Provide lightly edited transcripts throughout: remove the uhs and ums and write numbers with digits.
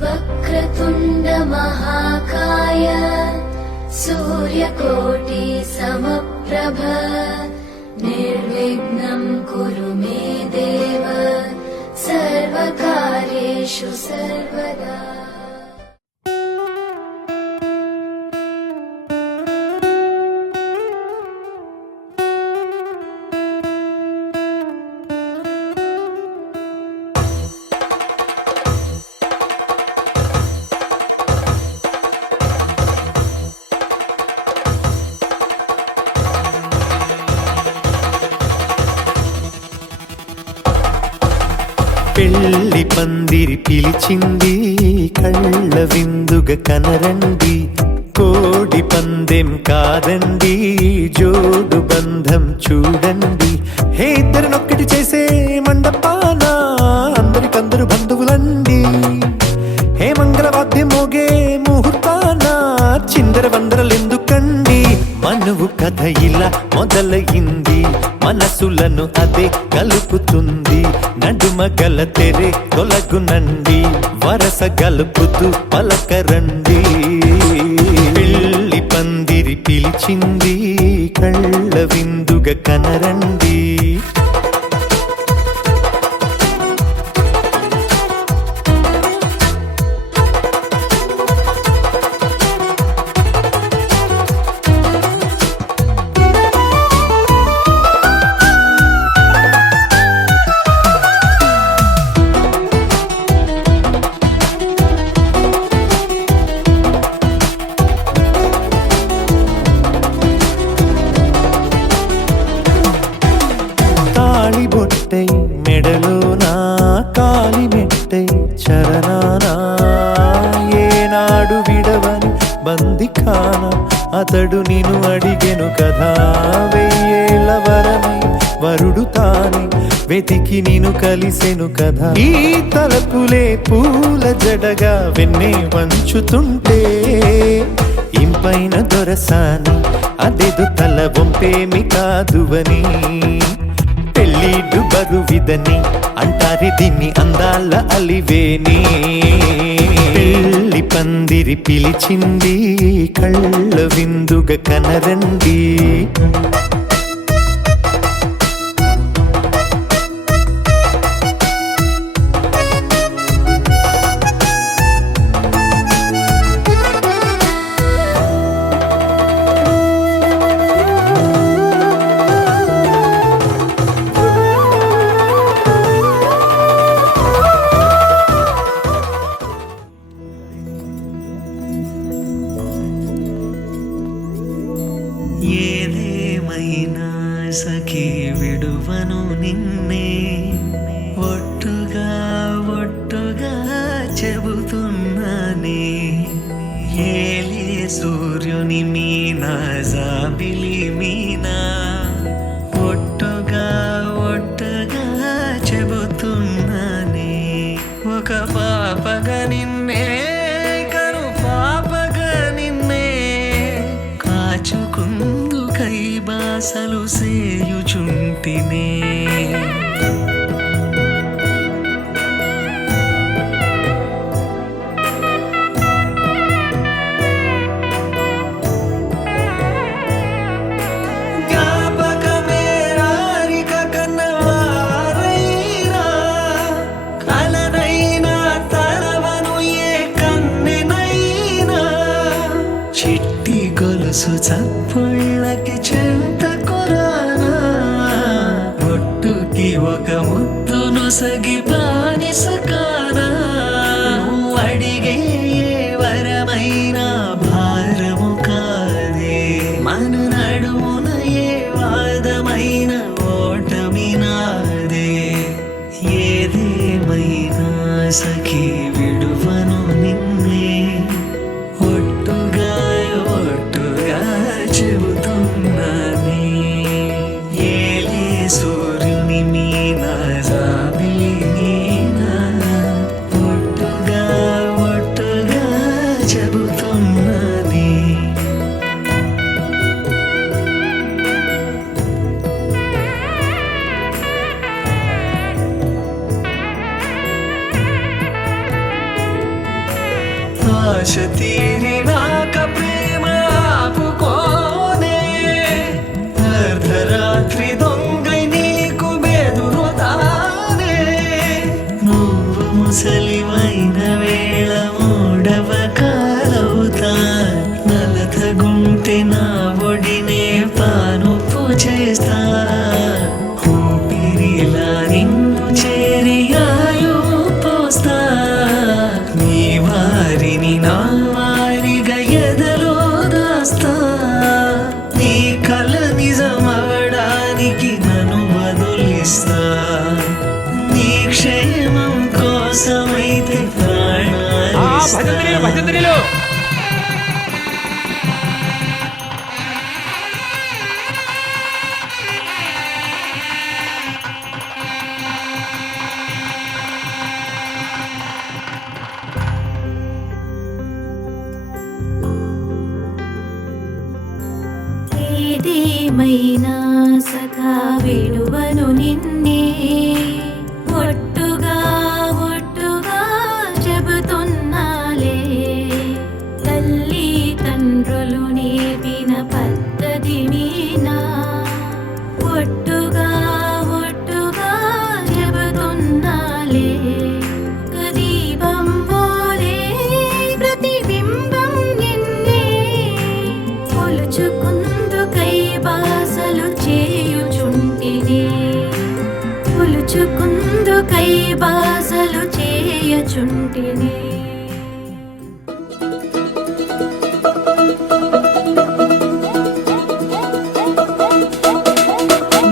వక్రతుండ మహాకాయ సూర్యకోటి సమప్రభ నిర్విఘ్నం కురు మే దేవ సర్వకార్యేషు సర్వదా. పెళ్లి పందిరి పిలిచింది, కళ్ళ విందుగా కనరండి. కోడి పందెం కాదండి, జోడు బంధం చూడండి. హే ఇద్దరినొక్కటి చేసే మండపాన అందరికందరు బంధువులండి. హే మంగళవాద్యం మోగే ముహూర్తాన చిందర వందరలెందుకండి. మనువు కథ ఇలా మొదలయింది, మనసులను అదే కలుపుతుంది. నడుమ గల తెరే తొలగునండి, వరస గలుపుతూ పలకరండి. పెళ్లి పందిరి పిలిచింది, కళ్ళ విందుగా కనరండి. బొట్టై మెడలోనా కాలి మెట్టై చరణానా ఏనాడు విడవని బందిఖాన అతడు నిన్ను అడిగెను కదా. వెయ్యేళ్ళ వరమై వరుడు తానే వెతికి నిన్ను కలిసెను కదా. ఈ తలపులే పూల జడగా వెన్నే వంచుతుంటే ఇంపైన దొరసాని అదేదో తల వంపేమి కాదువని. పెళ్ళిడు బరువిదని అంటారే దీన్ని అందాల అలివేని. పెళ్లి పందిరి పిలిచింది, కళ్ళ విందుగా కనరండి. ఏదేమైనా సఖీ విడువను నిన్నే, ఒట్టుగా ఒట్టుగా చెబుతున్నానే. ఏలే సూర్యుని మీనా జాబిలి మీనా, ఒట్టుగా ఒట్టుగా చెబుతున్నానే. ఒక పాపగా నిన్నే కను పాపగా నిన్నే కాచుకుందు కై బాసలు సేయుచుంటినే. చిట్టి గొలుసు చప్పుళ్ళకి చెంత కొరానా, ఒట్టుకి ఒక ముద్దును సగి బానిస కానా. అడిగే ఏ వరమైనా భారము కాదే, మన నడుమున ఏ వాదమైన ఓటమి నాదే. ఏదేమైనా సఖీ విడువను నిన్నే, ఒట్టుగా ఒట్టుగా చెబుతున్నానే. ఏలే సూర్యుని మీనా జాబిలి మీనా, ఒట్టుగా ఒట్టుగా చెబుతున్నానే. ఆశ తీరినాక ప్రేమ ఆపుకోనే అర్ధరాత్రి దొంగై నీకు బెదురుతానే నువ్వు ముసలివైన వేళ మూడవ కాలవుతా నలతగుంటే నా ఒడినే పానుపు చేస్తా ఊపిరిలా నిన్ను చేరి ఆయు పోస్తా నీ వారిని నా వారిగా ఎదలో దాస్తా నీ కల నిజమవడానికి నన్ను వదిలిస్తా నీ క్షేమం కోసమైతే ప్రాణాలిస్తా ఏదేమైనా సఖా విడువను నిన్నే ఒట్టుగా ఒట్టుగా చెబుతున్నాలే తల్లి తండ్రులు నేర్పిన పద్ధతి మీనా ఒట్టుగా ఒట్టుగా చెబుతున్నాలే దీపం పోలే ప్రతిబింబం నిన్నే కొలుచుకుందుకై బాసలు చేయుచుంటినే కొలుచుకుందుకై బాసలు చేయుచుంటినే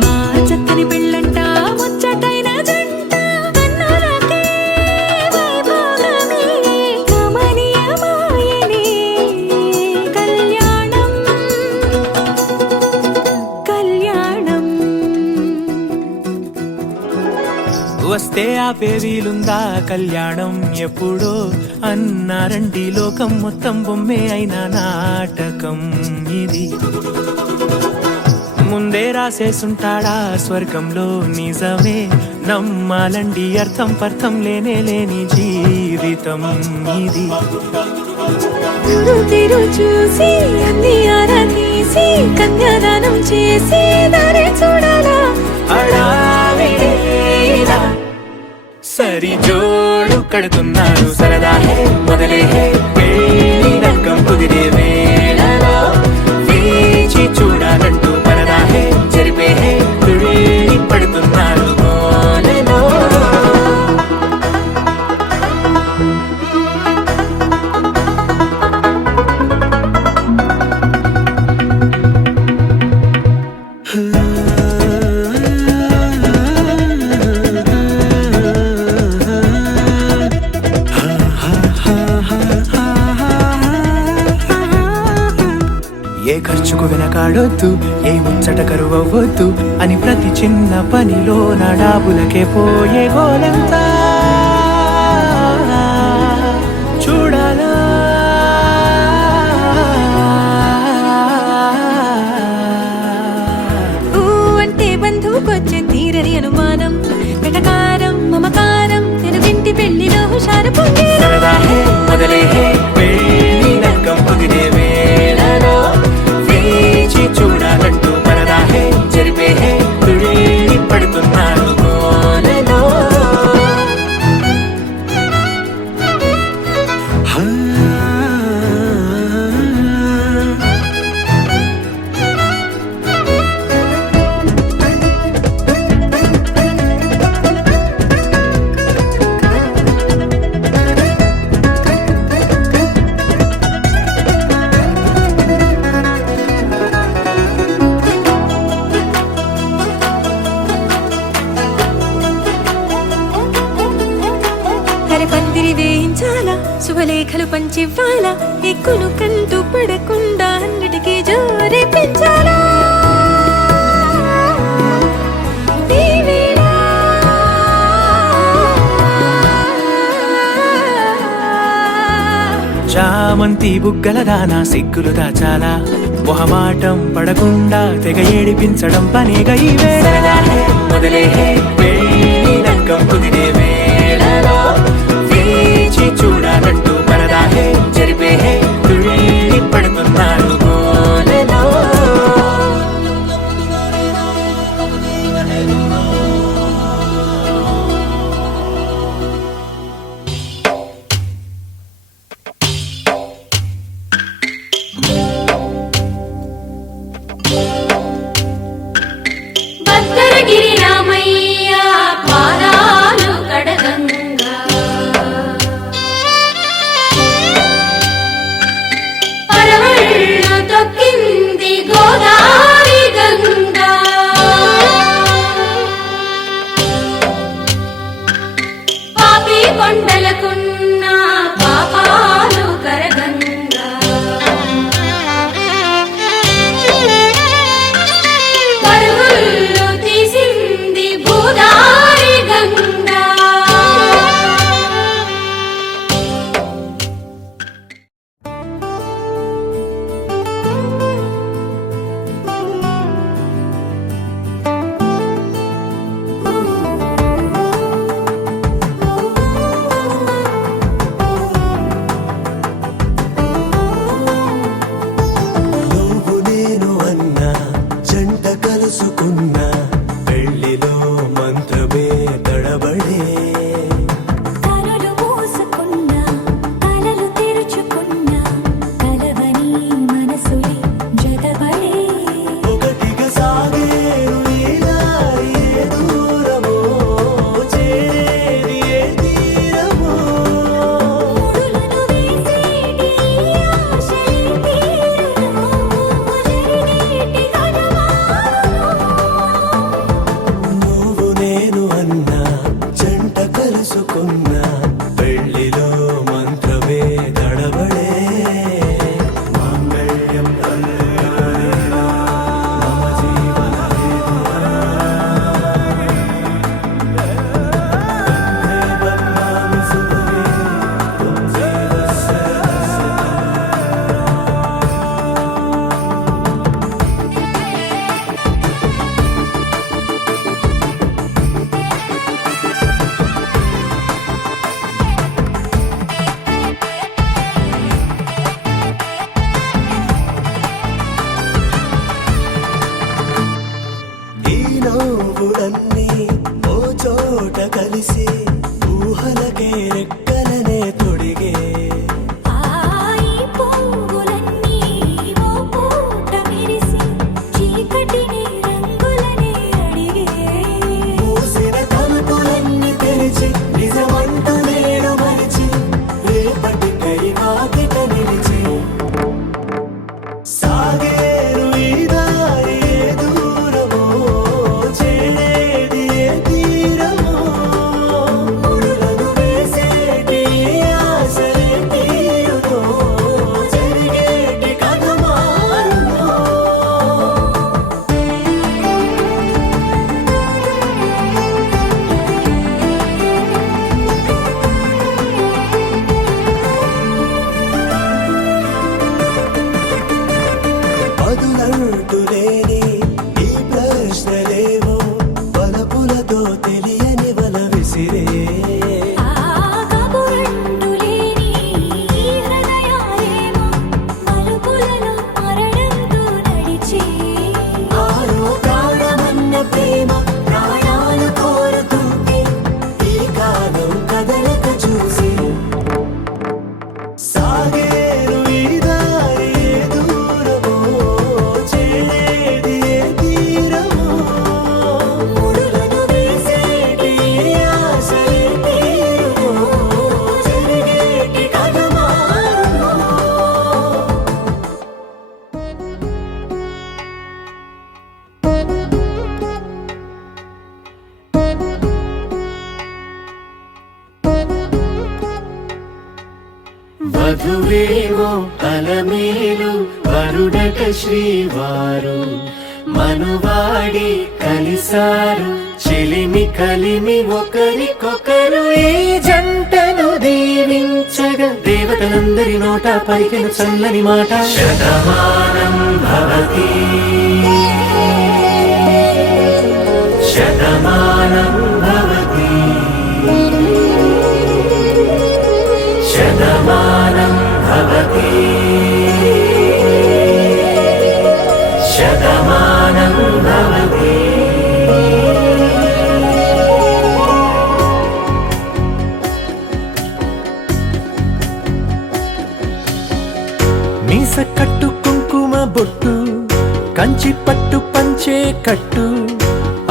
మా చక్కని పెళ్ళంట ముచ్చటైన జంట కన్నులకే వైభోగమే కమనీయమాయనే కళ్యాణం కళ్యాణం వస్తే ఆపే వీలుందా కళ్యాణం ఎప్పుడో అన్నారండి లోకం మొత్తం బొమ్మే అయిన నాటకం ఇది ముందే రాసేసుంటాడా స్వర్గంలో నిజమే నమ్మాలండి అర్థం పర్థం లేనే లేని జీవితం ఇది తిరు చూసి అన్ని ఆరాధీసి కన్యాదానం చేసి దారి చూడాలా అడావిడేలా సరి జోడు కడుతున్నారు సరదా హే మొదలే హే పెళ్లి రకం కుదిరే వేళలో వేచి చూడాలంటూ పరదా హే జరిపే హే తుళ్ళి పడుతున్నారు గోలలో ఏ ఖర్చుకు వెనకాడొద్దు ఏ ముచ్చట కరువవద్దు అని ప్రతి చిన్న పనిలో నడాబులకే పోయే గోలంతా చూడాలా ఊ అంటే బంధువుకొచ్చే తీరని అనుమానం వెటకారం మమకారం తెలుగింటి పెళ్లిలో హుషారు పొంగే సరదా హే మొదలే హే పెళ్లి రకం కుదిరే వేళలో వేచి చూడాలంటూ పరదా హే జరిపే హే తుళ్ళి పడుతున్నారు గోలలో పందిరి వేయించాలా శుభలేఖలు పంచివ్వాలా ఎక్కును కంటూ పడకుండా అన్నిటికీ జోరే పెంచాలా చామంతి బుగ్గల దానా సిగ్గులు దాచాలా మొహమాటం పడకుండా తెగ ఏడిపించడం పనిగా ఈ వేళ మొదలే పెళ్లి రకం కుదిరే వేళలో వేచి చూడాలంటూ పరదా జరిపే వాకిట నిలిచి సాగేరు ఈ దారి ఏ దూరమో చేరేది ఏ తీరమో ముడులను వేసేటి ఆశలే తీరులో జరిగేటి కథ మారులో పదులంటూ లేని ఈ ప్రశ్నలేవో పలపులతో తెలియని వల విసిరే కబురంటూ లేని ఈ హృదయాలేమో మలుపులలో మరణంతో నడిచే ఆరో ప్రాణమన్న ప్రేమ ప్రాణాలు కోరుతుంటే ఈ కాలం కదలక చూసి సాగేరు ఈ దారి ఏ దూరమో చేరేది ఏ తీరమో ముడులను వేసేటి ఆశలే తీరులో జరిగేటి కథ మారులో వధువేవో అలమేలు వరుడట శ్రీవారు మనువాడి కలిసారు చెలిమి కలిమి ఒకరికొకరు ఈ జంటను దీవించగా దేవతలందరి నోట పలికిన చల్లని మాట శతమానం భవతి శతమానం భవతి శతమానం భవతి శతమానం భవతి మీస కట్టు కుంకుమ బొట్టు కంచి పట్టు పంచే కట్టు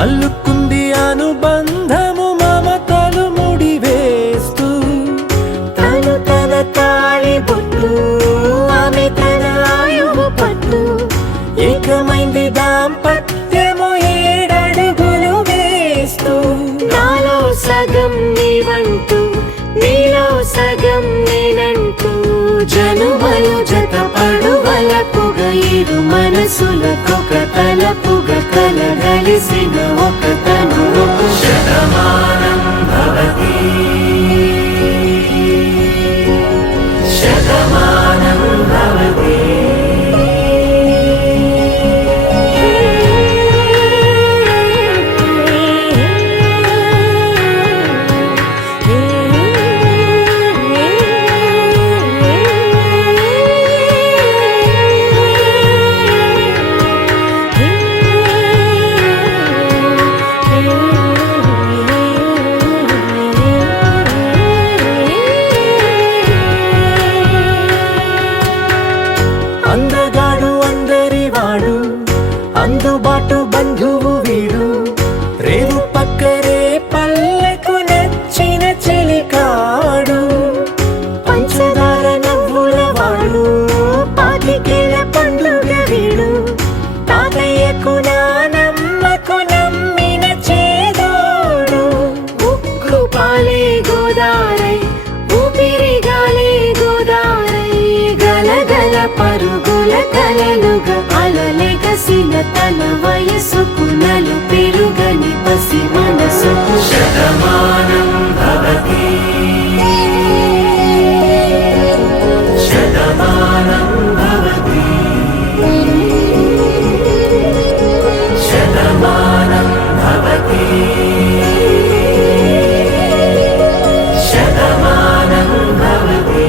అల్లుకుంది అనుబంధము మమతలు ముడివేస్తూ తను తన తాళి బొట్టు ఆమె తన ఆయువు పట్టు ఏకమైంది దాంపత్యము ఏడడుగులు వేస్తూ నాలో సగం నీవంటూ నీలో సగం నేనంటూ జనుమలు జత పడువలపుగ ఇరు మనసులకొక తలపుగ కలగలిసిన ఒక తను శతమానం భవతి శతమానం భవతి అందగాడు అందరివాడు అందుబాటు బంధువు వీడు రేవు పక్కరే పల్లెకు నచ్చిన చెలికాడు పంచదార నవ్వుల వాడు పాతికేల పండుగ వీడు తాతయ్యకు నానమ్మకు నమ్మిన చేదోడు ఉక్కు పాలే గోదారై ఊపిరి గాలే గోదారై గలగల పరుగుల కలలుగా అలలెగసిన తన వయసుకు నలు పెరుగని పసి మనసుకు శతమానం భవతి శతమానం భవతి శతమానం భవతి శతమానం భవతి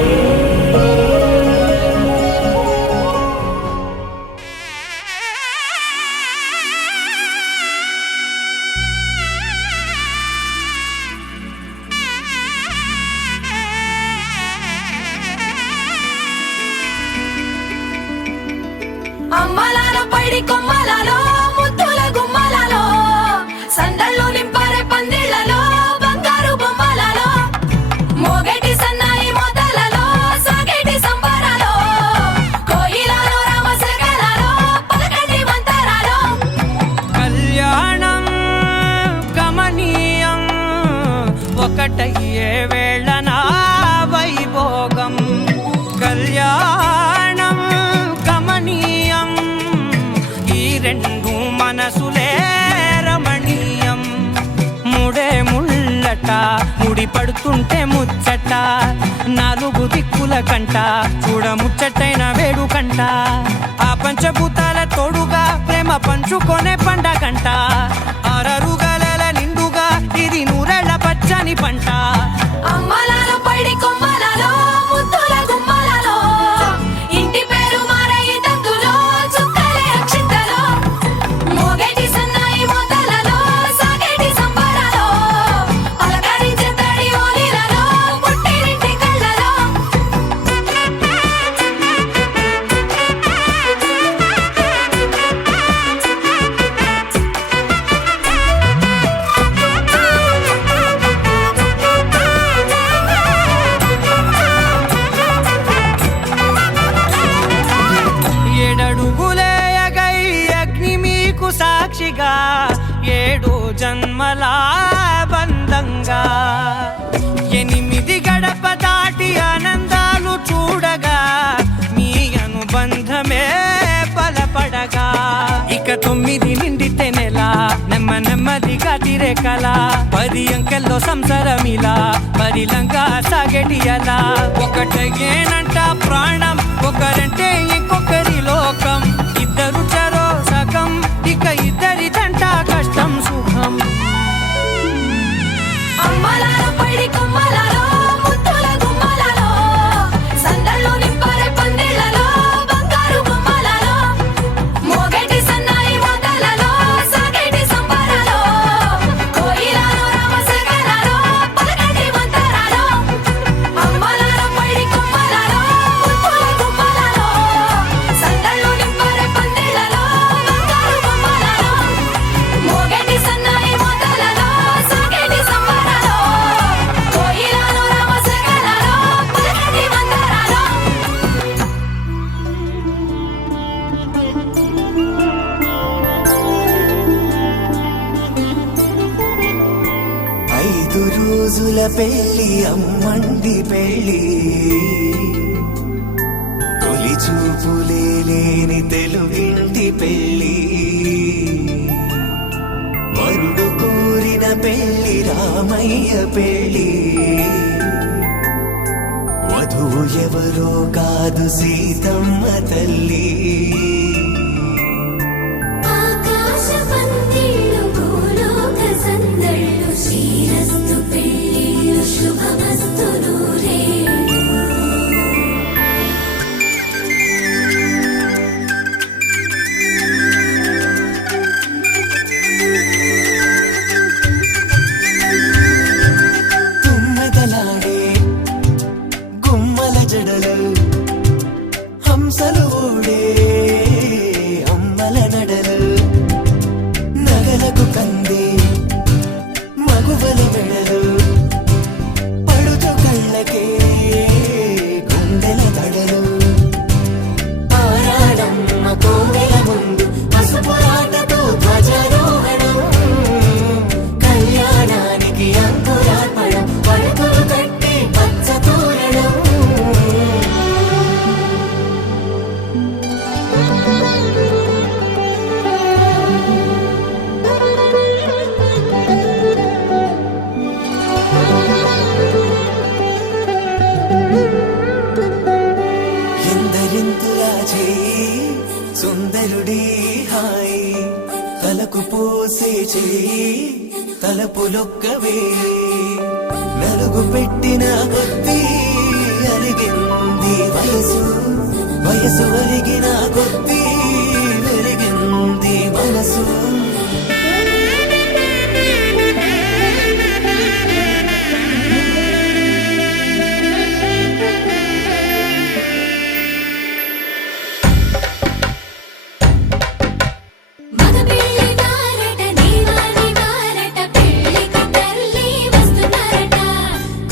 అమ్మలాల పైడి కొమ్మలలో ముద్దుల గుమ్మలలో సందళ్ళు నింపారే పందిళ్లలో బంగారు బొమ్మలలో మోగేటి సన్నాయి మొదలలో సాగేటి జారి పడుతుంటే ముచ్చట నాలుగు దిక్కుల కంట చూడ ముచ్చటైన వేడుకంట ఆ పంచభూతాల తోడుగా ప్రేమ పంచుకొనే పండగంట ఆరరుగల నిండుగా ఇది నూరెళ్ళ పచ్చని పంట అమ్మలాలో పడి కొమ్మలలో ముద్దుల గుమ్మలలో ఇంటి పేరు మారయి తందులో చుక్కలే అక్షింతలో మోగేటి సన్నాయి మోతలలో సాగేటి సంబరాలో పలకరించే తడి ఓలిలలో పుట్టినింటి కళ్ళలో ఏడడుగులేయగై అగ్ని మీకు సాక్షిగా 7 జన్మల బంధంగా 8 గడప దాటి ఆనందాలు చూడగా మీ అనుబంధమే బలపడగా ఇక 9 నిండితే నెల నెమ్మదిగా తిరేకల 10 అంకెల్లో సంసారమిలా పరిలంగా సాగేటి అలా ఒకటేనంట ప్రాణం ఒకరంటే ఇంకొకరి లోకం ఇద్దరు చరో సగం ఇక ఇద్దరిదంట కష్టం సుఖం అమ్మలాలో పడి కొమ్మలలో ముద్దుల గుమ్మలలో సందళ్ళు నింపరే పందిళ్ళలో బంగారు గుమ్మలలో మోగేటి సన్నాయి మోతలలో సాగేటి సంబరాలో కోయిలలో రామశేఖరాలో పలకటి మంతరాలో అమ్మలాలో పడి కొమ్మలలో ముద్దుల గుమ్మలలో సందళ్ళు నింపరే పందిళ్ళలో బంగారు గుమ్మలలో మోగేటి సన్నాయి మోతలలో సాగేటి సంబరాలో కోయిలలో రామశేఖరాలో పలకటి మంతరాలో ఐదు రోజుల పెళ్లి అమ్మండి పెళ్లి తొలి చూపులే లేని తెలుగింటి పెళ్లి వరుడు కోరిన పెళ్లి రామయ్య పెళ్లి వధువు ఎవరో కాదు సీతమ్మ తల్లి ఆకాశ పందిళ్ళు భూలోక సందళ్ళు శ్రీరస్తు పెళ్ళిళ్ళు శుభమస్తు నూరేళ్ళు తుమ్మెదలాడే గుమ్మల జడలు హంసలు ఊడే అమ్మల నడలు నగలకు కంది మగువల మెడలు పడుచు కళ్ళకే గుండెల తడలు ఆరాడమ్మ కోవెల ముందు పసుపు ఆటతో ధ్వజారోహణం కళ్యాణానికి అంకురార్పణం పడుకులు కట్టి పచ్చ తోరణం ఎందరింతులా చేయి సుందరుడి హాయి తలకు పోసే చేయి తలపులొక్కవే నలుగు పెట్టిన కొద్దీ అలిగింది వయసు అలిగిన కొద్దీ వెలిగింది మనసు మగ పెళ్ళి దారట నీవాని వారట పెళ్ళికి తల్లి వస్తున్నారట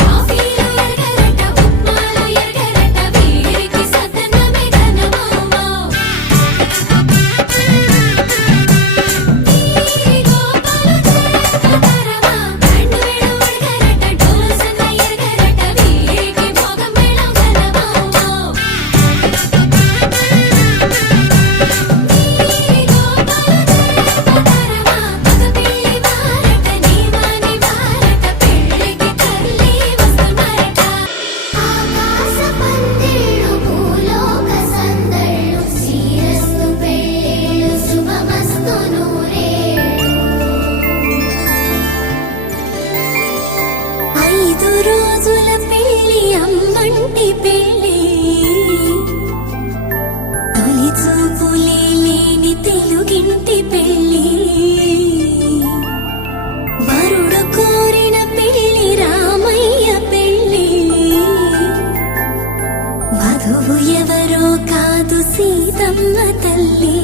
కాఫీలు ఎరగరట ఉప్మాలు ఎరగరట వీరికి సదనమే ఘనమౌమౌ వధువు ఎవరో కాదు సీతమ్మ తల్లి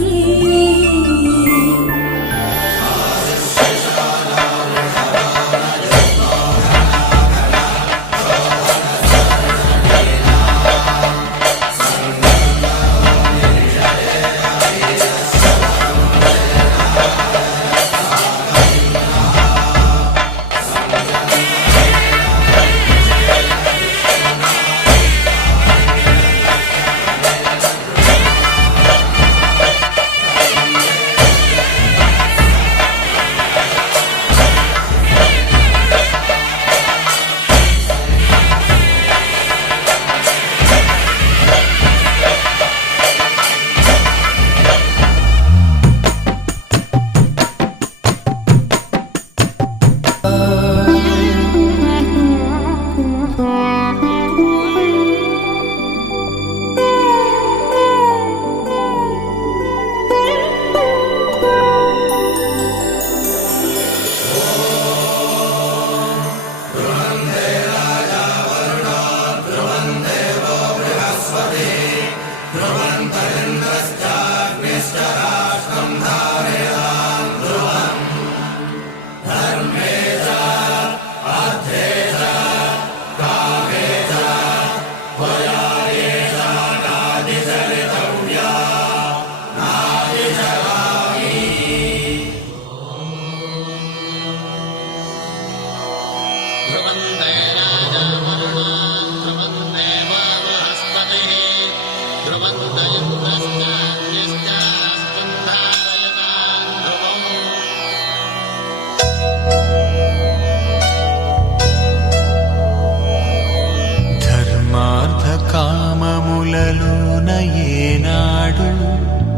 ధర్మార్థ కామములలోన ఏనాడు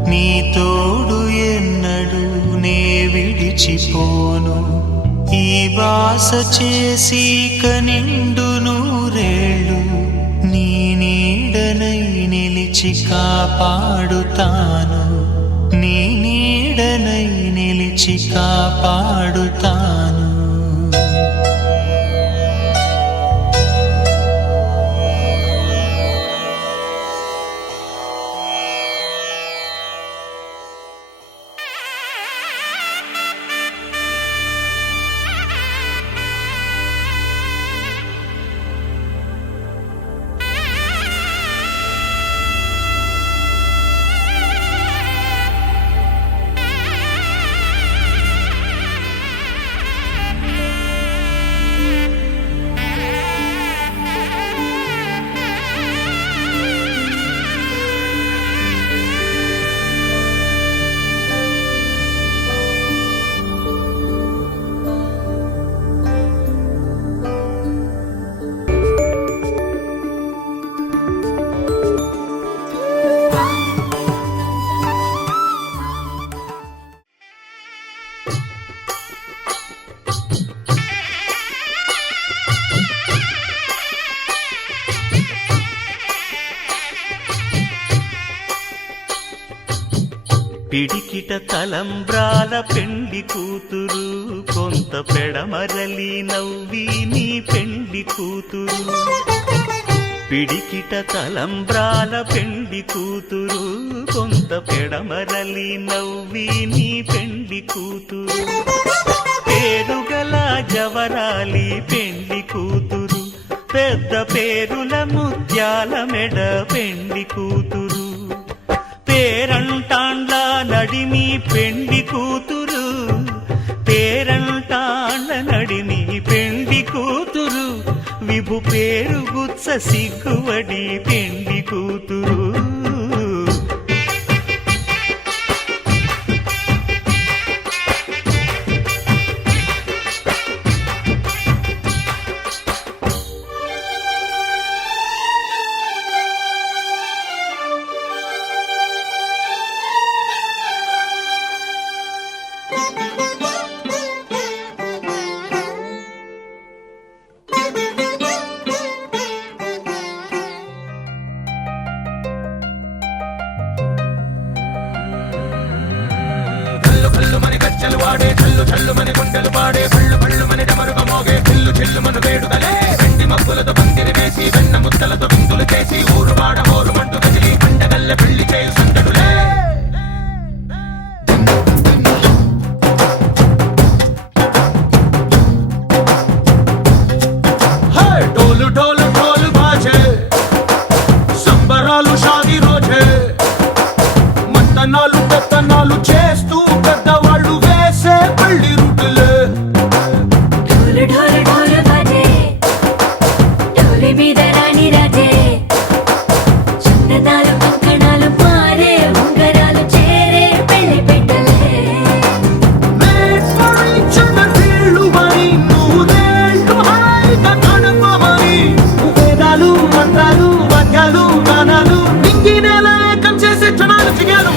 నీ తోడు ఎన్నడు నే విడిచిపోను ఈ వాస చేసి కనిండు నూరేళ్ళు నీ నీడనై నిలిచి కాపాడుతాను నీ నీడనై నిలిచి కాపాడుతాను పిడికిట తలంబ్రాల పెండి కూతురు కొంత పెడమరలి నవ్వి నీ పెండి కూతురు పిడికిట తలంబ్రాల పెండి కూతురు కొంత పెడమరలి నవ్వి నీ పెండి కూతురు పేరుగల జవరాలి పెండి కూతురు పెద్ద పేరుల ముత్యాల మెడ పెండి కూతురు పేరంటాండ్ల నడిమి పెండి కూతురు పేరంటాండ్ల నడిమి పెండి కూతురు విభు పేరు గుత్స సిగ్గువడి పెండి కూతురు గజ్జలు వాడే చల్లు చల్లు మని గుండెలు పాడే పళ్ళు పళ్ళు మని డమరుగ మోగే చిల్లు చిల్లు మను వేడుదలే వెండి మబ్బులతో పందిరి వేసి వెన్న ముద్దలతో విందులు చేసి ఊరు వాడ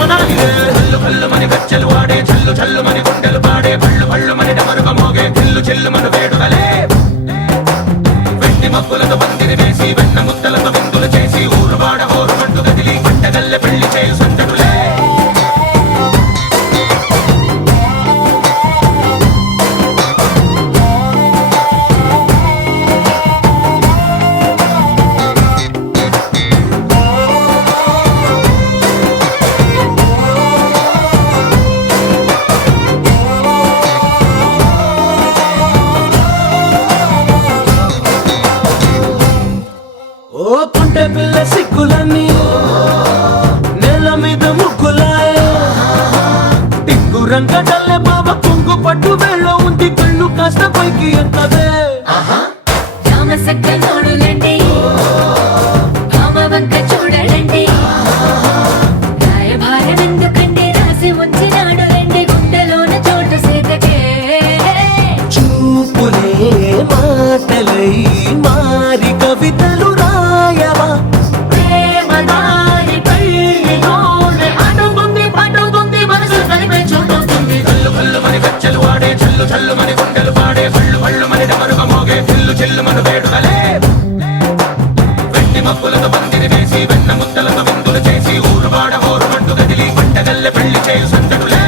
పదాలిదే కళ్ళు కళ్ళు మని గజ్జలు వాడే చల్లు చల్లు మని గుండెలు పాడే పళ్ళు పళ్ళు మని డమరుగ మోగే చిల్లు చిల్లు మన వేడుకలే వెండి మబ్బులతో పందిరి వేసి వెన్న ముద్దలతో విందులు చేసి ఊరు వాడ హోరు మంటు గదిలి పంటగల్లె పెళ్లి చేయు సంతడులే ఓ పుంటె పిల్ల సిక్కులన్నీ నేల మీద ముగ్గులాయ టింగు రంగడల్లె బాబా కొంగు పట్టు వెళ్ళ ఉంది కళ్ళు కాస్త పైకి ఎక్కదే రామసక్క నోడులండి రామ వంక చూడడండి రాయభారం ఎందుకండి రాసి ఉంచినాడు రండి గుండెలోన చోటు సీతకే చూపులే మాటలై మారి కవితలు రాయవా ప్రేమ దారి పెళ్లిలోనే అడుగుంది పడుతుంది మనసు కలిపే చోటొస్తుంది కళ్ళు కళ్ళు మని గజ్జలు వాడే చల్లు చల్లు మని గుండెలు పాడే పళ్ళు పళ్ళు మని డమరుగ మోగే చిల్లు చిల్లు మన వేడుకలే వెండి మబ్బులతో పందిరి వేసి వెన్న ముద్దలతో విందులు చేసి ఊరు వాడ హోరు మంటు గదిలి పంటగల్లె పెళ్లి చేయు సంతడులే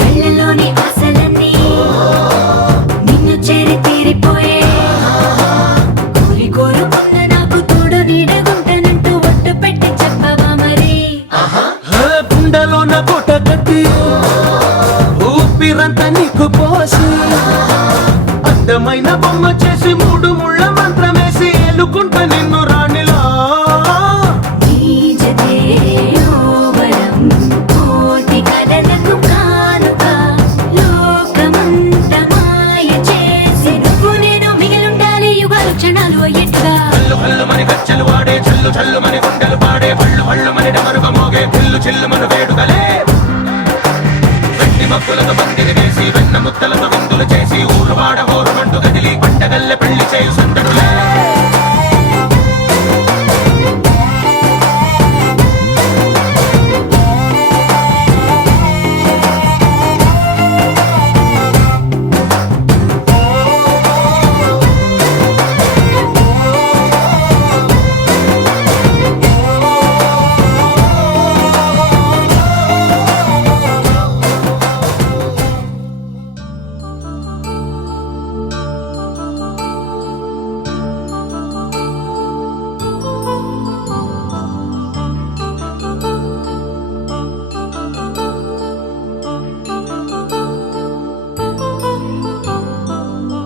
కళ్ళలోని ఆశలన్నీ నిన్ను చేరి తీరిపోయే కోరి కోరుకున్న నాకు తోడు నీడగుంటానంటూ ఒట్టు పెట్టి చెప్పవా మరి గుండెలోన కోట కట్టి ఊపిరంతా నీకు పోసి అందమైన బొమ్మ చేసి మూడు ముళ్ళ మంత్రమేసి ఎలుకుంటా నిన్ను రాణిలా నీజతే ఓవరం కోటి కలలకు కానుక లోకమంత మాయ చేసి నువ్వు నేను మిగిలుండాలి యుగాలు క్షణాలు అయ్యేట్టుగా కళ్ళు కళ్ళు మని గజ్జలు వాడే చల్లు చల్లు మని గుండెలు పాడే పళ్ళు పళ్ళు మని డమరుగ మోగే చిల్లు చిల్లు మన వేడుకలే వెండి మబ్బులతో పందిరి వేసి వెన్న ముద్దలతో విందులు చేసి ఊరు వాడ హోరు మంటు గదిలి పంటగల్లె పెళ్లి చేయు సంతడులే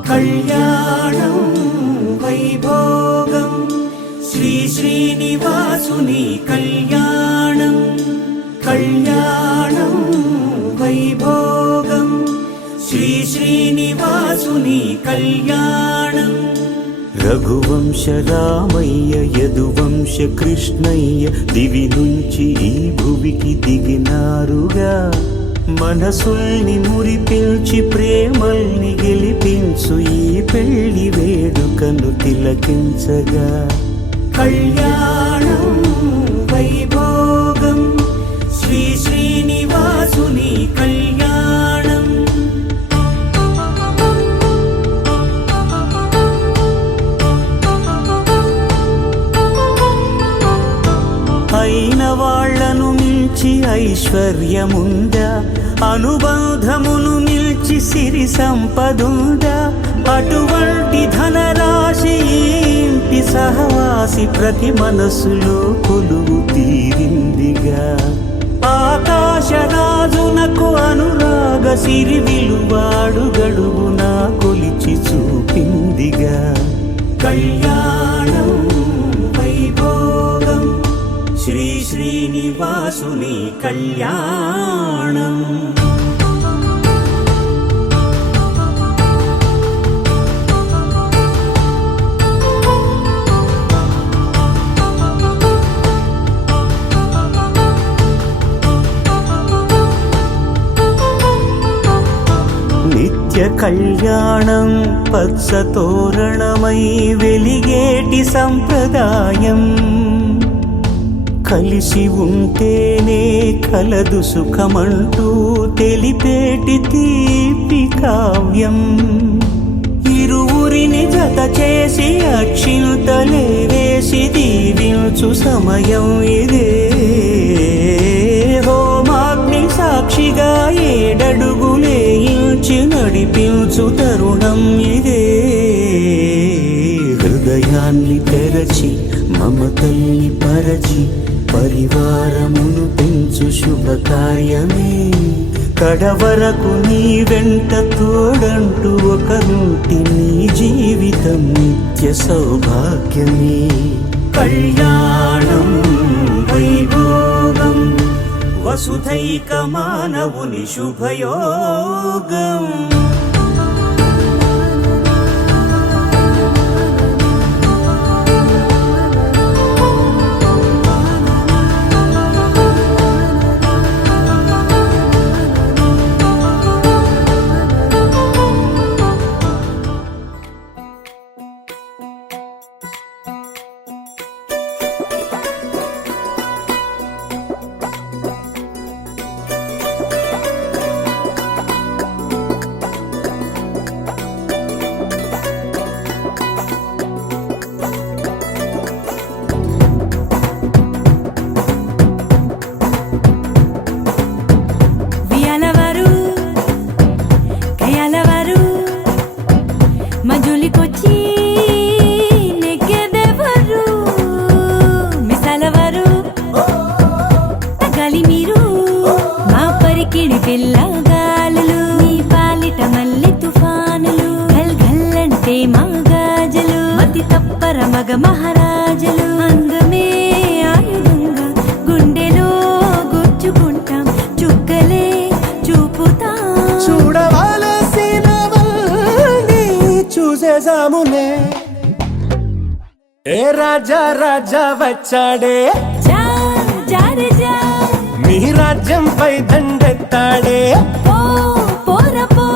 కళ్యాణం వైభోగం శ్రీ శ్రీనివాసుని కళ్యాణం కళ్యాణం వైభోగం శ్రీ శ్రీనివాసుని కళ్యాణం రఘువంశ రామయ్య యదువంశ కృష్ణయ్య దివి నుంచి ఈ భువికి దిగినారుగా మనసుల్ని మురిపిల్చి ప్రేమల్ని గెలిపించు ఈ పెళ్లి వేడుకను తిలకించగా కళ్యాణం వైభోగం శ్రీ శ్రీనివాసుని కళ్యాణం అయిన వాళ్లను మించి ఐశ్వర్యముందా అనుబంధమును మిల్చి సిరి సంపదుందా అటువంటి ధనరాశి ఈ ఇంటి సహవాసి ప్రతి మనసులో కొలువు తీరిందిగా ఆకాశరాజునకు అనురాగ సిరి విలువాడు గడువునా కొలిచి చూపిందిగా కళ్యాణ కళ్యాణం. నిత్య కళ్యాణం పచ్చ తోరణమై వెలిగేటి సంప్రదాయం. కలిసి ఉంటేనే కలదు సుఖమంటూ తెలిపేటి తీపి కావ్యం. ఇరువురిని జత చేసి అక్షింతలే వేసి దీవించు సమయం ఇదే. హోమాగ్ని సాక్షిగా ఏడడుగులే ఇంచి నడిపించు తరుణం ఇదే. హృదయాన్ని తెరచి మమతల్ని పరచి పరివారమును పెంచు శుభకార్యమే. కడవరకు నీ వెంట తోడంటూ ఒకరుంటి నీ జీవితం నిత్య సౌభాగ్యమే. కళ్యాణం వైభోగం వసుధైక మానవుని శుభయోగం. మజులికొచ్చి నెగ్గెదెవరు మిసలవరు తగలి మీరు మా పరికిడి పిల్లగాలులు. మీ పాలిట మల్లె తుఫానులు గల్ గల్లంటే మా గాజులు. మతి తప్పర మగ మహారాజులు. అందమే ఆయుధంగా గుండెలో గుచ్చుకుంటాం చుక్కలే చూపుతాం. చూసేసామునే ఏ రాజా రాజా వచ్చాడే. జా జారే జా మీ రాజ్యంపై దండెత్తాడే. పో పోర పో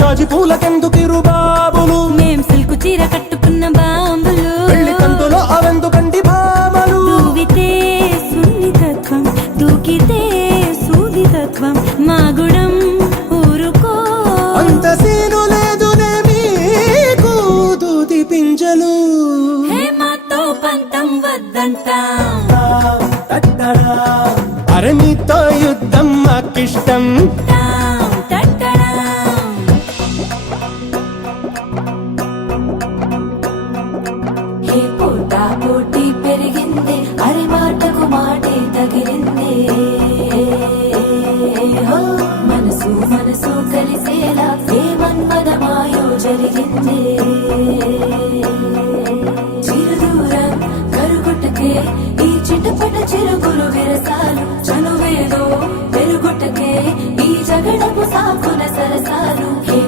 జాజి పూలకెందుకిరు బాబులు. మేం సిల్కు చీర కట్టుకున్న బాంబులు. పెళ్లి కందులో అవెందుకండి భామలు. దూవితే సున్నితత్వం దూకితే సూదితత్వం మా గుణం ఊరుకో. అంత సీను లేదునే మీకు దూది పింజలు. మాతో పంతం వద్దంట. అరే మీతో యుద్ధం మాకిష్టం. పోటీ పెరిగింది అరి మాటకు మాటే తగిలింది. మనసు మనసు కలిసేలా ఏ మన్మద మాయో జరిగింది. చిరుదూరం కరుగుటకే ఈ చిటపట చిరుగులు విరసాలు. చనువేదో పెరుగుటకే ఈ జగడపు సాకుల సరసాలు. ఏ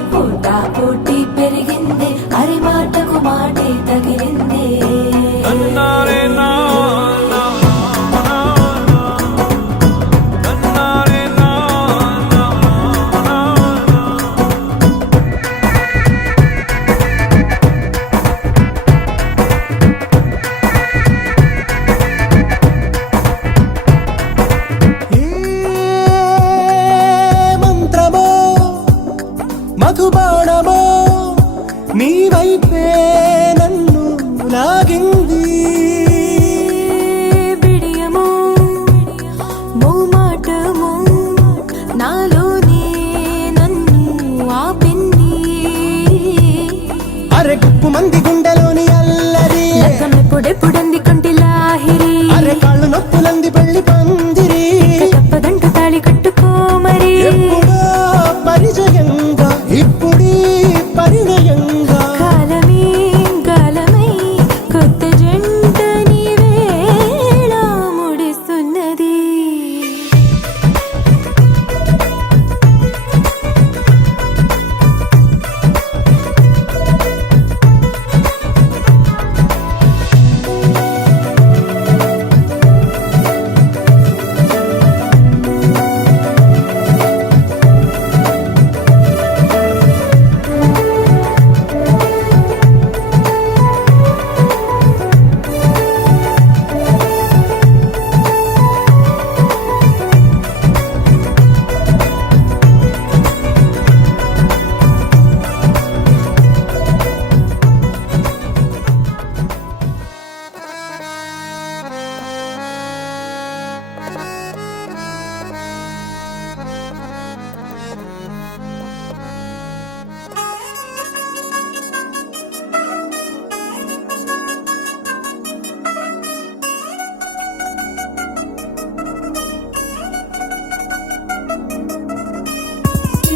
పోటీ పెరిగింది అరి మాటకు మాటే తగిలింది. మంత్రమో మధుబాణమో నీ వైపే నన్ను లాగింది. అరే గుప్పు మంది గుండెలోని అల్లరి లగ్గం ఎప్పుడెప్పుడంది కంటి లాహిరి అరే కాళ్ళు నొప్పులంది పెళ్లి పందిరి తప్పదంటూ తాళి కట్టుకోమరి ఎప్పుడో పరిచయంగా ఇప్పుడీ పరిణయంగా కాలమే గాలమై కొత్త జంట నీవేళ ముడిస్తున్నది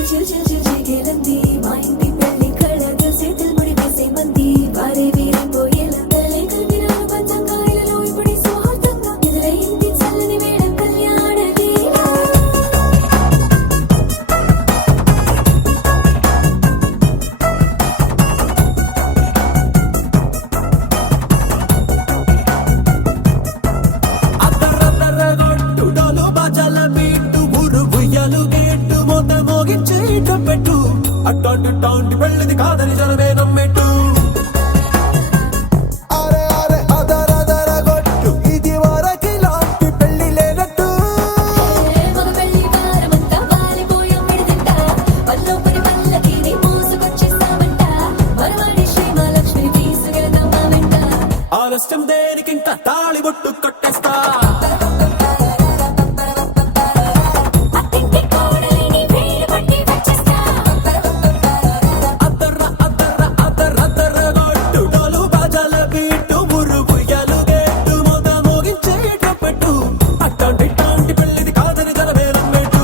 చిల్చిల్చిల్చిల్చిగేలంది మా ఇంటి పెళ్లి కళగ చేతులు ముడి వేసే మంది వారే వీరిపోయేలందలే కలిపినారు పంచంగాయలలో ఇప్పుడే స్వార్థంగా ఎదురయింది చల్లని వేళ కళ్యాణ లీల అద్దరద్దరగొట్టుడలు బజల బీటు ఊరు ఉయ్యాలు గేటు మోత మోగించి పెట్టు అట్టాంటి టాంటి పెళ్ళిది కాదని జనమే నమ్మెట్టు అరే అరే అదరదరగొట్టు ఇది వరకి లాంటి పెళ్లి లేనట్టు మగ పెళ్లి వారమంతా వాలిపోయాం విడిదింట పల్లోపరి పల్లకిని మోసుకొచ్చేస్తామంట మరవాడి శ్రీమహాలక్ష్మి తీసుకెళ్దాం మా వెంట ఆలస్యం దేనికింకా తాళి బొట్టు కొట్టేస్తా అత్తింటి కోడలిని వేలు పట్టి వచ్చేస్తా అద్దరద్దరగొట్టుడలు బజల బీటు ఊరు ఉయ్యాలు గేటు మోత మోగించి పెట్టు అట్టాంటి టాంటి పెళ్ళిది కాదని జనమే నమ్మెట్టు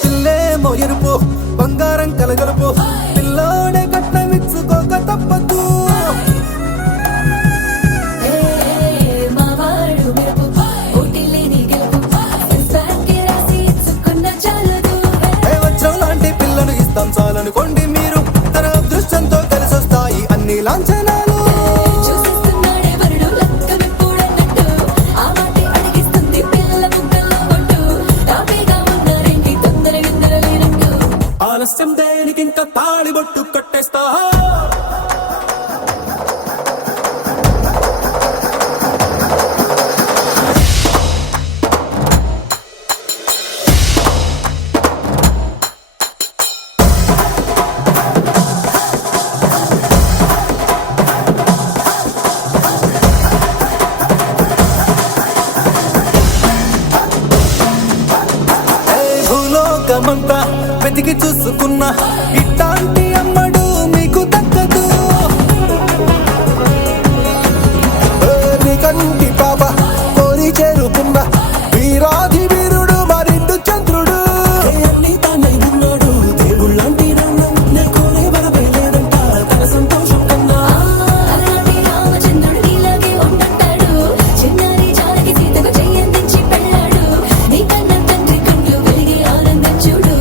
పిల్లేమో ఎరుపు బంగారం కలగలుపు పిల్లోడే కట్టమిచ్చుకోక తప్పదు మా వాడు మెరుపు ఓటిల్లేని గెలుపు సంసారానికి రాసి ఇచ్చుకున్న చాలదు వజ్రం లాంటి పిల్లను ఇస్తాం చాలనుకోండి మీరు తన అదృష్టంతో కలిసొస్తాయి అన్ని లాంఛనాలు చూసిస్తున్నాడే వరుడు లక్కమెప్పుడన్నట్టు ఆ మాటే అడిగిస్తుంది పిల్ల ముక్కల్లో కొట్టు తాపీగా ఉన్నారేంటి తొందర గిందర లేనట్టు ఆలస్యం దేనికింకా తాళి బొట్టు కట్టేస్తా భూలోకమంతా వెతికి చూసుకున్నా ఇట్లాంటి అమ్మడు మీకు దక్కదు నీ కంటి పాప కోరి చేరుకున్న వీరాధి వీరుడు మరిండు చంద్రుడు అన్ని తానై ఉన్నాడు దేవుళ్ళంటి నే కోరే వరపై లేదంట తన సంతోషం కన్నా అలాంటి రామచంద్రుడు నీలాగే ఉంటుంటాడు చిన్నారి జానకి సీతకు చెయ్యందించి పెళ్ళాడు నీ కన్న తండ్రి కండ్లు వెలిగి ఆనందం చూడు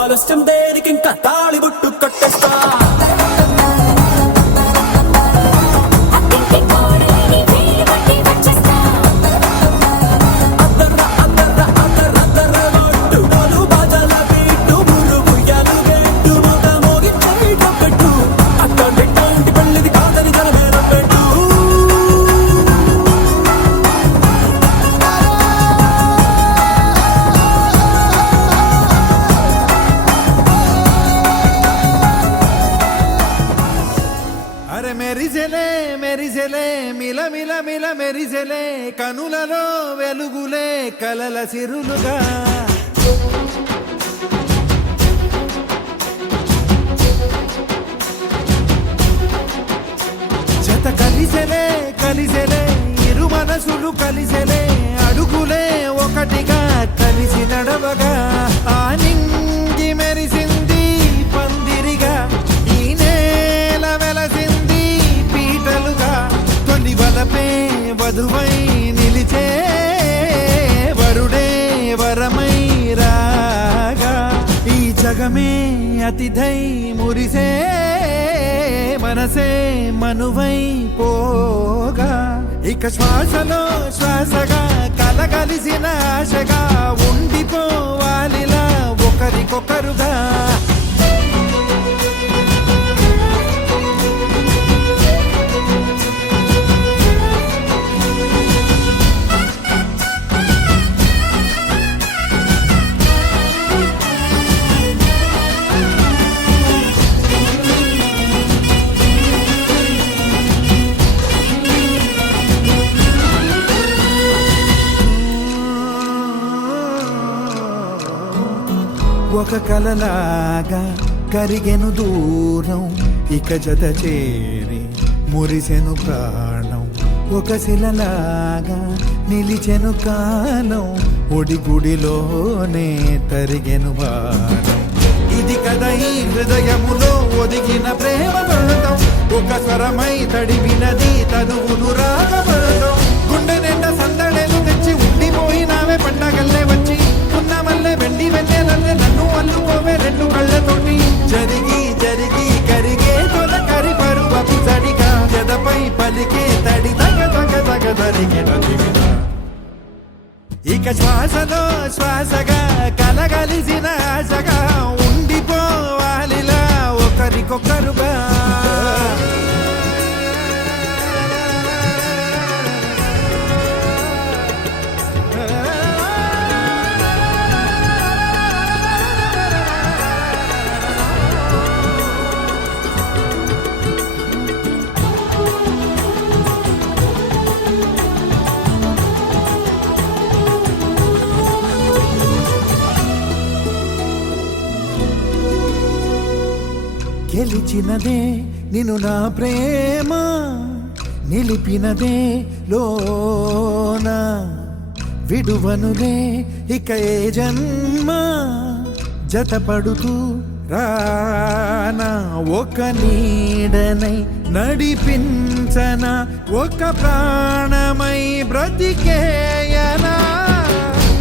ఆలస్యం దేనికింకా తాళి బొట్టు కట్టేస్తా అత్తింటి కోడలిని వేలు పట్టి వచ్చేస్తా అద్దరద్దరగొట్టుడలు బజల బీటు ఊరు ఉయ్యాలు మెరిసెలే కనులలో వెలుగులే కలల సిరులుగా జత కలిసెలే కలిసెలే ఇరు మనసులు కలిసెలే అడుగులే ఒకటిగా కలిసి నడవగా ఆ నింగి మెరిసింది పందిరిగా ఈ నేల వెలసింది పీటలుగా తొలి వలపే వధువై నిలిచే వరుడే వరమై రాగా ఈ జగమే అతిథై మురిసే మనసే మనువై పోగా ఇక శ్వాసలో శ్వాసగా కలగలిసిన ఆశగా ఉండిపోవాలిలా ఒకరికొకరుగా ఒక కలలాగా కరిగెను దూరం ఇక జత చేరి మురిసెను ప్రాణం ఒక శిలలాగా నిలిచెను కాలం ఒడిగుడిలోనే తరిగెను బాణం ఇది కదా ఈ హృదయములో ఒదిగిన ప్రేమ బంధం ఒక స్వరమై తడివినది తనువును రాగబంధం గుండె నిండా సందడేలు తెచ్చి ఉండిపోయినావే పండగల్లే వచ్చి ఉన్నమల్లే వెండి వెన్నెలల్లే నన్ను అల్లుకోవే రెండు కళ్ళతోటి జరిగి జరిగి కరిగే తొల కరి పరువపు తడిగా ఎదపై పలికే తడి తగ తగ తగ తరిగిన దివిన ఇక శ్వాసలో శ్వాసగా కలగలిసిన ఆశగా ఉండిపోవాలిలా ఒకరికొకరుగా గెలిచినదే నిన్ను నా ప్రేమ నిలిపినదే లోన విడువనులే ఇక ఏ జన్మ జతపడుతూ రానా ఒక నీడనై నడిపించన ఒక ప్రాణమై బ్రతికేయనా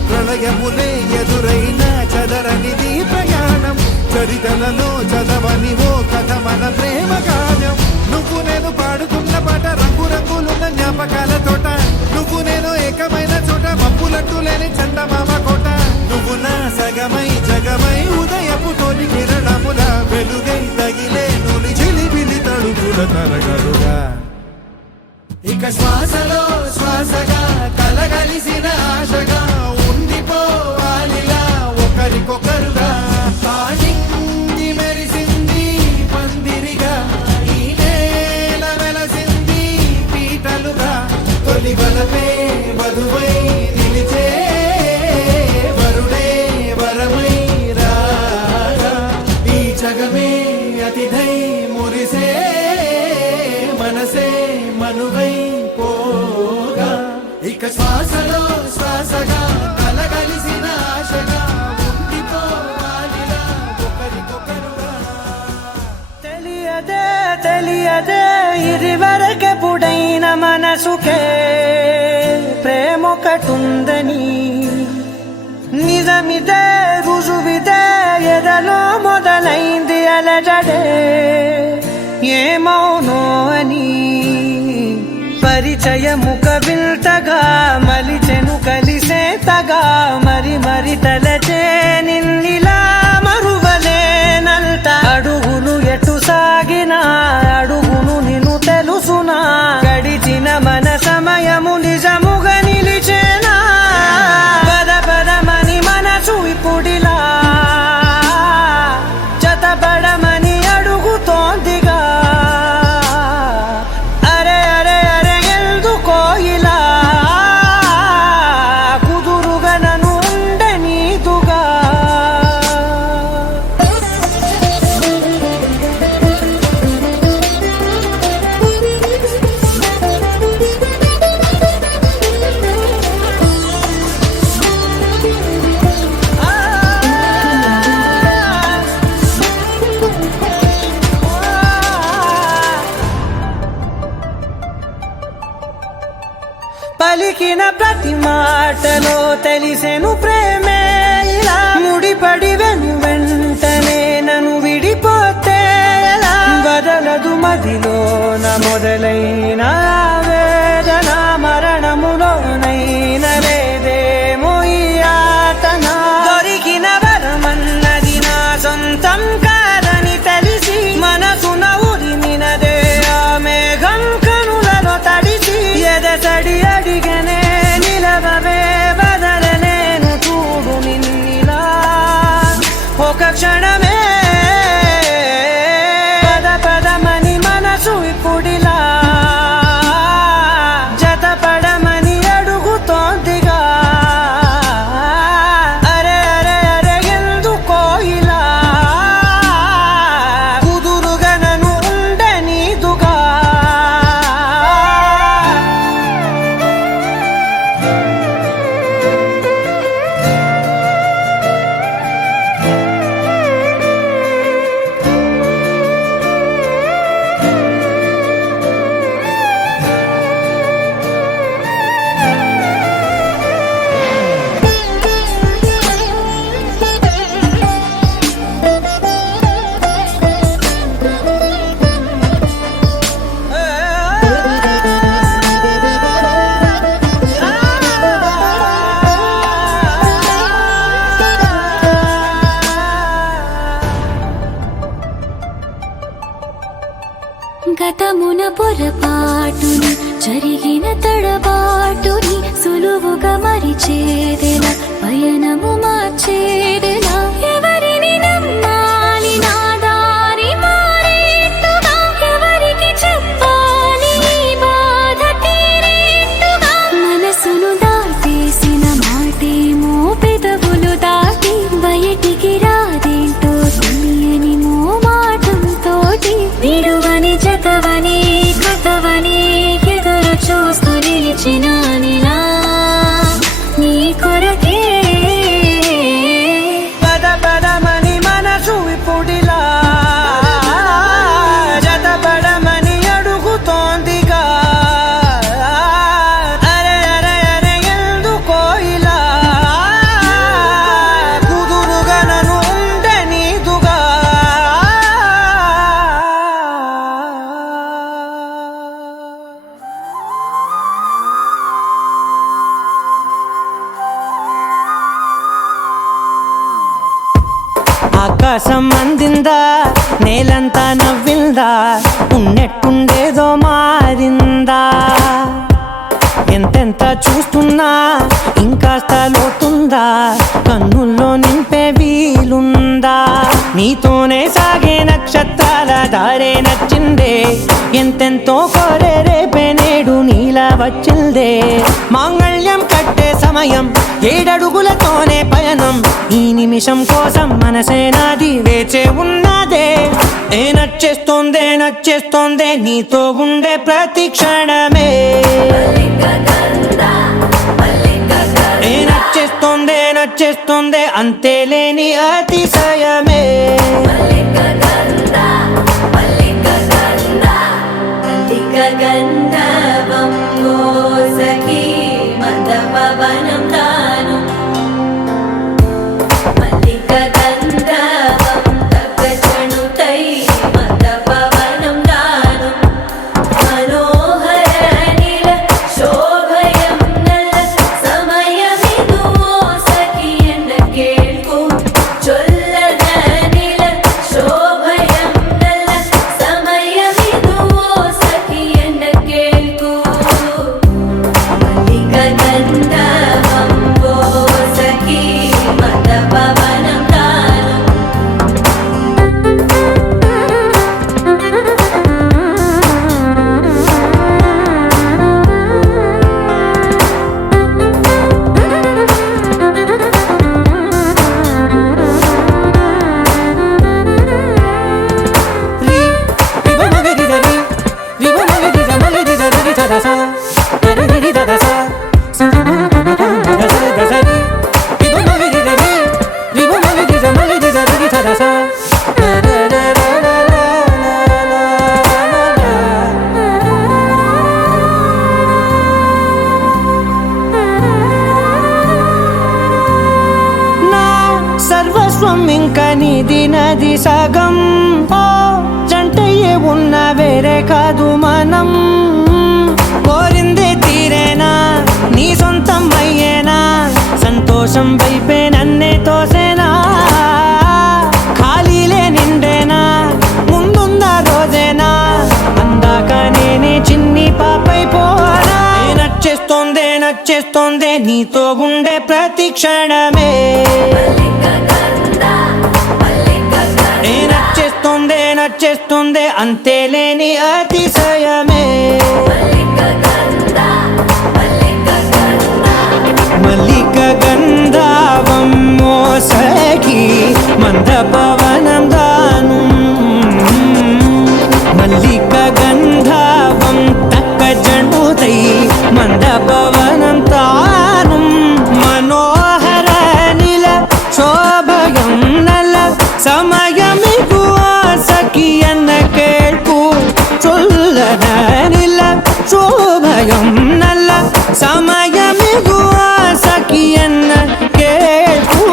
ప్రళయములే ఎదురైన చదరనిది ప్రయాణం చరితలలో చదవని ఓ కథ మన ప్రేమ గానం నువ్వు నేను పాడుకున్న పాట రంగు రంగులున్న జ్ఞాపకాల తోట నువ్వు నేను ఏకమైన చోట మప్పులట్టు లేని చందమామ కోట నువ్వు నా సగమై జగమై ఉదయపు తోని కిరణముల వెలుగై తగిలే నులి చిలిబిలి తడుపుల తరగలుగా ఇక శ్వాసలో శ్వాసగా కలగలిసిన ఆశగా ఉండిపోవాలిలా ఒకరికొకరుగా నింగి మెరిసింది పందిరిగా ఈ నేల వెలసింది పీటలుగా తొలి వలపే వధువై నిలిచే వరుడే వరమై రాగా ఈ జగమే అతిథై మురిసే మనసే మనువై పోగా ఇక శ్వాసలో శ్వాసగా కలగలిసిన ఆశగా ఉండిపోవాలిలా ఒకరికొకరుగా తెలియదే తెలియదే ఇదివరకెప్పుడైన మనసుకే ప్రేమొకటుందని నిజమిదే రుజువిదే ఎదలో మొదలైంది అలజడే ఏమౌనో అని పరిచయముక విల్తగా మలిచెను కలిసేతగా మరి మరి తలచే నిన్నిలా మరువలేనంత అడుగులు ఎటు సాగినా అడుగును నిన్ను తెలుసునా గడిచిన మన సమయము నిజముగా నిలిచేనా పద పదమని మనసు ఇప్పుడిలా జతపడమని అడుగుతోందిగా అరే అరే అరే ఎందుకో ఇలా ప్రతి మాటలో తెలిసెను ప్రేమే ఇలా ముడిపడి వెంటనే నన్ను విడిపోతే ఎలా బదలదు మదిలోన మొదలైన వేదన మరణములోనైన లేదేమో ఈ యాతన దొరికిన వరమన్నది నా సొంతం కాదని తెలిసి మనసున ఉరిమినదే ఆ మేఘం కనులలో తడిసి ఎదసడి అడిగనే నిలవవే బదలనేను చూడు నిన్నిలా ఒక క్షణమే పద పదమని మనసు ఇప్పుడిలా జతపడమని అడుగుతోందిగా అరే అరే అరే ఎందుకో ఇలా కుదురుగా నన్ను ఉండనీదుగా గతమున పొరపాటుని జరిగిన తడబాటుని సులువుగా మరిచేదెలా పయనము మార్చేదెలా ఎవరిని నమ్మాలి నా దారి మారేట్టుగా ఎవరికి చెప్పాలి ఈ బాధ తీరేట్టుగా మనసును దాటేసిన మాటేమో పెదవులు దాటి బయటికి రాదేంటో తెలియని మోమాటంతోటి విడువని జతవని కృతవని ఎదురు చూస్తూ నిలిచినానిలా నీ కొరకే పద పదమని మనసు ఇప్పుడిలా జతపడమని అడుగుతోందిగా అరే అరే అరే ఎందుకో ఇలా కుదురుగా నన్ను ఉండనీదుగా ఆకాశం అందిందా నేలంతా నవ్విందా ఉన్నట్టుండేదో మారిందా ఎంతెంత చూస్తున్నా ఇంకాస్త లోతుందా కన్నుల్లో నింపే వీలుందా నీతోనే సాగే నక్షత్రాల దారే నచ్చిందే ఎంతెంతో కోరే రేపే నేడు నీలా వచ్చిందే మాంగళ్యం కట్టే సమయం 7 అడుగులతోనే పయనం ఈ నిమిషం కోసం మనసే నాది వేచే ఉన్నదే నచ్చేస్తోందే నీతో ఉండే ప్రతి క్షణమే నచ్చేస్తోందే అంతేలేని అతిశయమే గంధర్వం సఖీ మద పవనం దాను మల్లిక గంధర్వం తగచణుతై మద పవనం దాను మనోహర నిల శోభయం నల్ల సమయమిదు సఖీ ఎన్న కేൾക്കൂ చొల్లద నిల శోభయం నల్ల సమయమిదు సఖీ ఎన్న కేൾക്കൂ మల్లిక గంధర్వం సఖీ మద పవనం దాను రి సర్వస్వం ఇంక నీది నది సగం ఓ జంటయ్యే ఉన్న వేరే కాదు మనం కోరిందే తీరేనా నీ సొంతం అయ్యేనా సంతోషం వైపే నన్నే తోసేనా ఖాళీలే నిండేనా ముందుందా రోజేనా అందాక నేనే చిన్ని పాపైపోనా నచ్చేస్తోందే నీతో ఉండే ప్రతి క్షణమే నచ్చేస్తోందే అంతేలేని అతిశయమే మల్లిక గంధావం మోసకి మంద పవనం దాను మల్లిక గంధావం తక్క జండుతై మంద పవనం తాను మనోహర నిల శోభయం నల సమయమిగు సఖియన్న కేൾపు చొల్లన నిల శోభయం నల్ల సమయమిగు సఖియన్న కేൾపు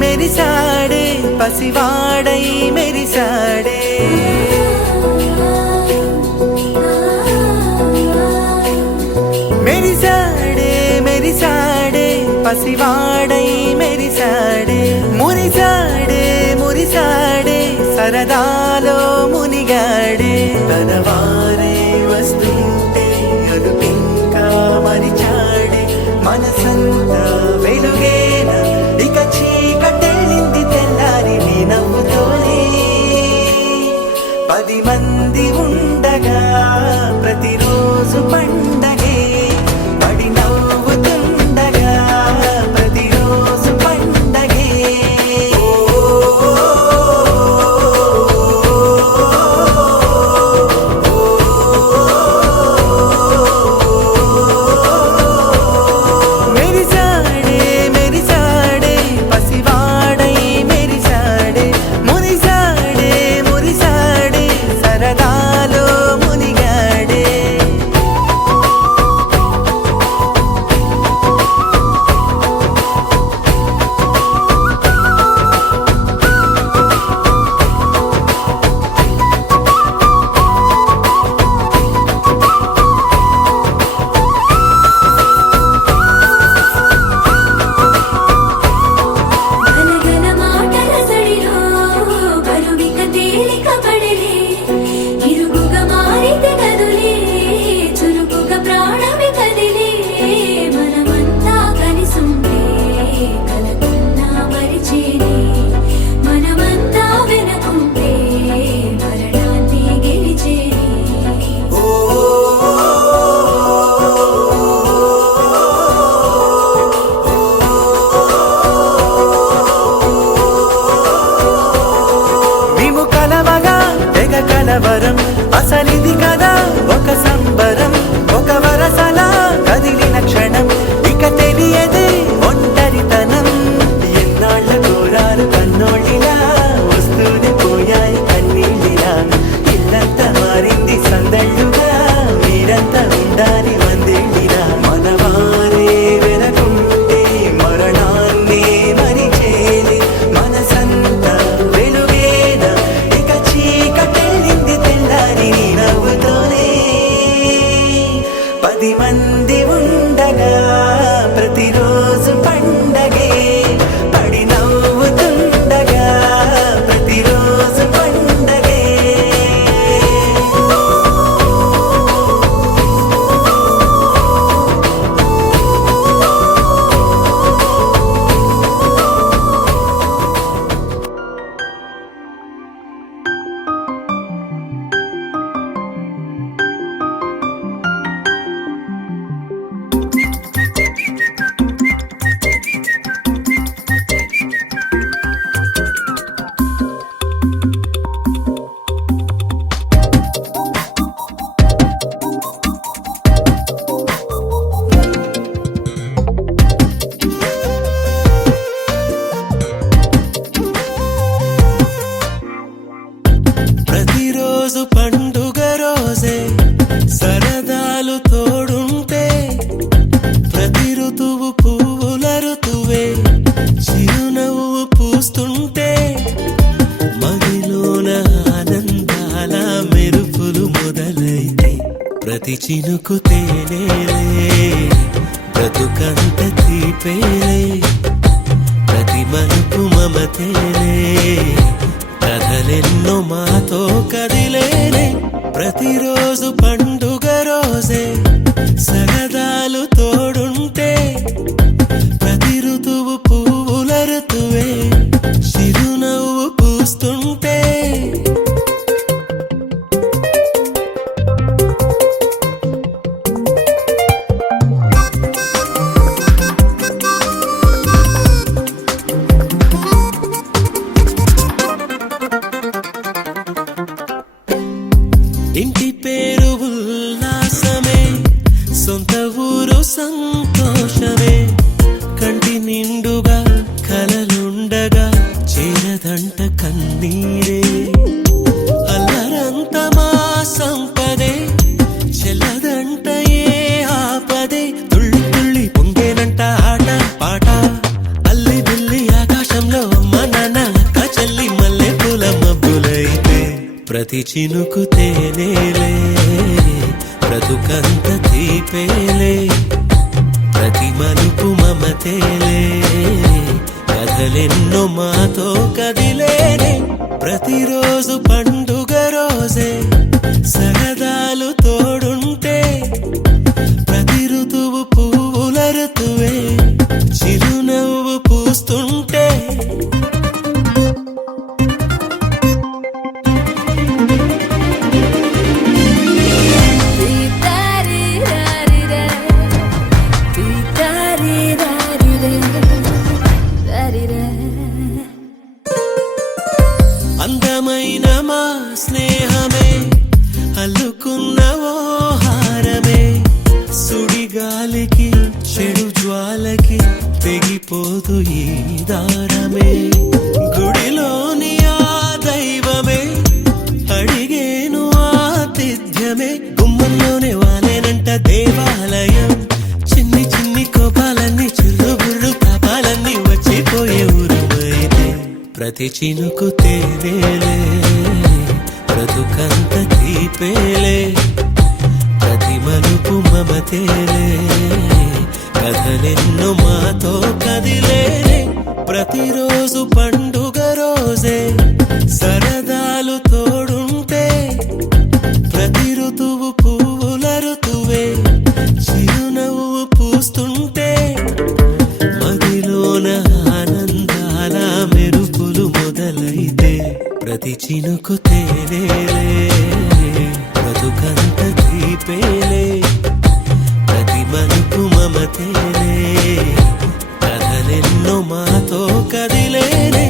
మెరిసాడే పసివాడై మెరిసాడే మెరిసాడే పసివాడై మెరిసాడే మురిసాడే సరదాలో మునిగాడే తనవారే వస్తుంటే అదుపింకా మరిచాడే మనసంతా వెలుగేన ఇక చీకటెళ్ళింది తెల్లారి నీ నవ్వుతోనే 10 మంది ఉండగా ప్రతిరోజు పండగే పడి నవ్వుతుండగా ప్రతిరోజు పండగే మెరిసాడే పసివాడై మెరిసాడే మురిసాడే సరదాలో మునిగాడే గలగల మాటల సడిలో బరువిక తేలిక పడలే ఇరుగుగా మారితే కదులే చురుకుగా ప్రాణమి కదిలే మనమంతా కలిసుంటే కలకన్నా మరిచేనే మనమంతా వెనకుంటే మరణాన్ని గెలిచేనే మేము కలవగా తెగ కలవరం అసలిది కదా ఒక సంబరం ఒక వరసలా కదిలిన క్షణం ఇక తెలియదే ఒంటరితనం ఎన్నాళ్ళ కోరారు కన్నోళ్ళిలా వస్తూనే పోయాయి కన్నీళ్ళిలా ఇల్లంతా మారింది సందళ్ళుగా మీరంతా ఉండాలి వందేళ్ళిలా మనవారే వెనకుంటే మరణాన్ని మరిచేలే మనసంతా వెలుగేన ఇక చీకటెళ్ళింది తెల్లారి నీ నవ్వుతోనే 10 మంది ఉండగా ప్రతిరోజు పండగే పడి నవ్వుతుండగా ప్రతిరోజు పండగే చినుకు తేనేలే బ్రతుకంత తీపేలే ప్రతి మలుపు మమతేలే కథలెన్నో మాతో కదిలేనే ప్రతిరోజు పండుగ రోజే సరదాలు తోడుంటే ప్రతి ఋతువు పువ్వుల ఋతువే చిరునవ్వు పూస్తుంటే ఇంటి పేరు ఉల్లాసమే సొంత ఊరు సంతోషమే కంటి నిండుగా కలలుండగా చేరదంట కన్నీరే అల్లరంత మా సంపదే చెల్లదంట ఏ ఆపదే తుళ్ళి తుళ్ళి పొంగేనంట ఆట పాట అల్లి బిల్లి ఆకాశంలో అమ్మ నాన్న అక్క చెల్లి మల్లె పూల మబ్బులైతే ప్రతి చినుకు తేనేలే బ్రతుకంత తీపేలే ప్రతి మలుపు మమతేలే కథలెన్నో మాతో కదిలేనే ప్రతిరోజు పండుగ రోజే సరదాలు తోడుంటే ప్రతి ఋతువు పువ్వుల ఋతువే చిరునవ్వు పూస్తుంటే అందమైన మా స్నేహమే అల్లుకున్న ఓ హారమే సుడిగాలికి చెడు జ్వాలకి తెగిపోదు ఈ దారమే గుడిలోని ఆ దైవమే అడిగేను ఆతిథ్యమే గుమ్మంలోనే వాలేనంట దేవాలయం చిన్ని చిన్ని కోపాలన్నీ చిల్లు బుర్రు తాపాలన్నీ వచ్చిపోయే ఊరుమైతే ప్రతి చినుకు తేనేలే బ్రతుకంత తీపేలే ప్రతి మలుపు మమతేలే కథలెన్నో మాతో కదిలేనే ప్రతిరోజు పండుగ రోజే సరదాలు తోడుంటే ప్రతి ఋతువు పువ్వుల ఋతువే చిరునవ్వు పూస్తుంటే మదిలోన ఆనందాల మెరుపులు మొదలైతే ప్రతి చినుకు తేనేలే బ్రతుకంత తీపేలే ప్రతి మలుపు మమతేలే కథలెన్నో మాతో కదిలేనే